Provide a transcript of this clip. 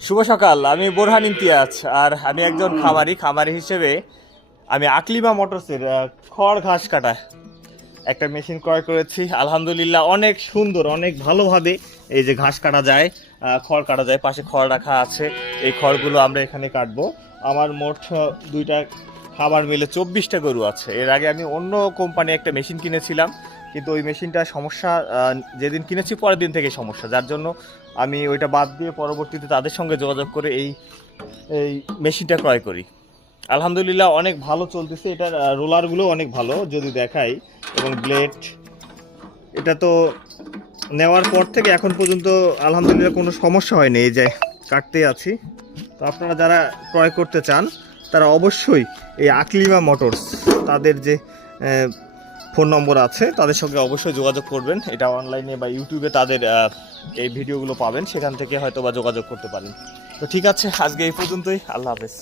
শুভ সকাল। আমি বোরহান ইমতিয়াজ, আর আমি একজন খামারি হিসেবে আমি আকলিমা মোটরসের খড় ঘাস কাটা একটা মেশিন ক্রয় করেছি। আলহামদুলিল্লাহ অনেক সুন্দর, অনেক ভালোভাবে এই যে ঘাস কাটা যায়, খড় কাটা যায়। পাশে খড় রাখা আছে, এই খড়গুলো আমরা এখানে কাটবো। আমার মোট দুইটা খামার মিলে 24টা গরু আছে। এর আগে আমি অন্য কোম্পানি একটা মেশিন কিনেছিলাম, কিন্তু ওই মেশিনটা সমস্যা, যেদিন কিনেছি পরের দিন থেকে সমস্যা, যার জন্য আমি ওইটা বাদ দিয়ে পরবর্তীতে তাদের সঙ্গে যোগাযোগ করে এই এই মেশিনটা ক্রয় করি। আলহামদুলিল্লাহ অনেক ভালো চলতেছে। এটার রোলারগুলো অনেক ভালো যদি দেখাই, এবং ব্লেড, এটা তো নেওয়ার পর থেকে এখন পর্যন্ত আলহামদুলিল্লাহ কোনো সমস্যা হয়নি। এই যে কাটতে আছি। তো আপনারা যারা ক্রয় করতে চান তারা অবশ্যই এই আকলিমা মোটরস, তাদের যে ফোন নম্বর আছে তাদের সঙ্গে অবশ্যই যোগাযোগ করবেন। এটা অনলাইনে বা ইউটিউবে তাদের এই ভিডিওগুলো পাবেন, সেখান থেকে হয়তো বা যোগাযোগ করতে পারেন। তো ঠিক আছে, আজকে এই পর্যন্তই। আল্লাহ হাফেজ।